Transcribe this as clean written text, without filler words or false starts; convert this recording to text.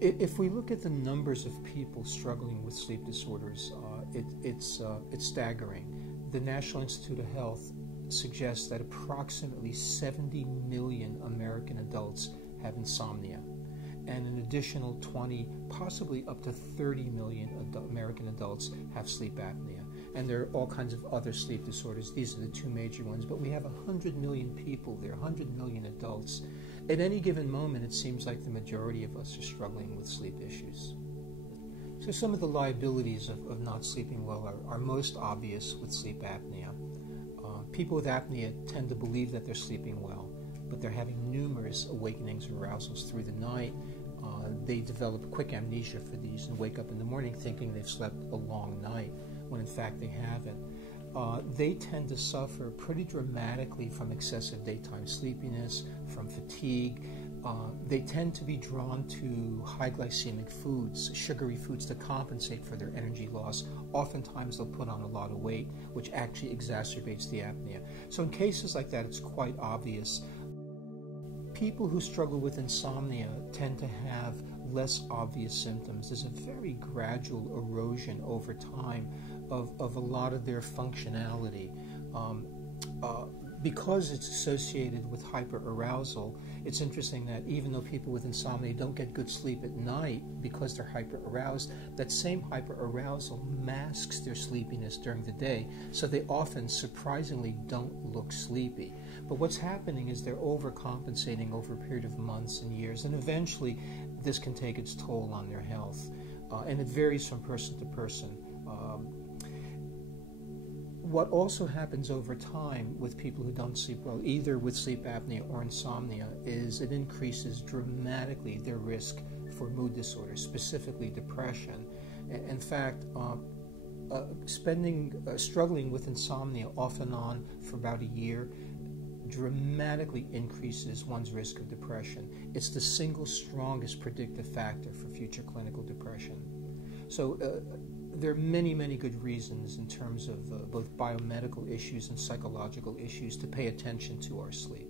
If we look at the numbers of people struggling with sleep disorders, it's staggering. The National Institute of Health suggests that approximately 70 million American adults have insomnia, and an additional 20, possibly up to 30 million American adults have sleep apnea. And there are all kinds of other sleep disorders. These are the two major ones, but we have 100 million people there, 100 million adults. At any given moment, it seems like the majority of us are struggling with sleep issues. So some of the liabilities of not sleeping well are most obvious with sleep apnea. People with apnea tend to believe that they're sleeping well, but they're having numerous awakenings or arousals through the night. They develop quick amnesia for these and wake up in the morning thinking they've slept a long night, when in fact they haven't. They tend to suffer pretty dramatically from excessive daytime sleepiness, from fatigue. They tend to be drawn to high glycemic foods, sugary foods, to compensate for their energy loss. Oftentimes they'll put on a lot of weight, which actually exacerbates the apnea. So in cases like that, it's quite obvious. People who struggle with insomnia tend to have less obvious symptoms. There's a very gradual erosion over time of a lot of their functionality. Because it's associated with hyperarousal, it's interesting that even though people with insomnia don't get good sleep at night because they're hyperaroused, that same hyperarousal masks their sleepiness during the day, so they often surprisingly don't look sleepy. But what's happening is they're overcompensating over a period of months and years, and eventually this can take its toll on their health. And it varies from person to person. What also happens over time with people who don't sleep well, either with sleep apnea or insomnia, is it increases dramatically their risk for mood disorders, specifically depression. In fact, struggling with insomnia off and on for about a year dramatically increases one's risk of depression. It's the single strongest predictive factor for future clinical depression. So there are many, many good reasons in terms of both biomedical issues and psychological issues to pay attention to our sleep.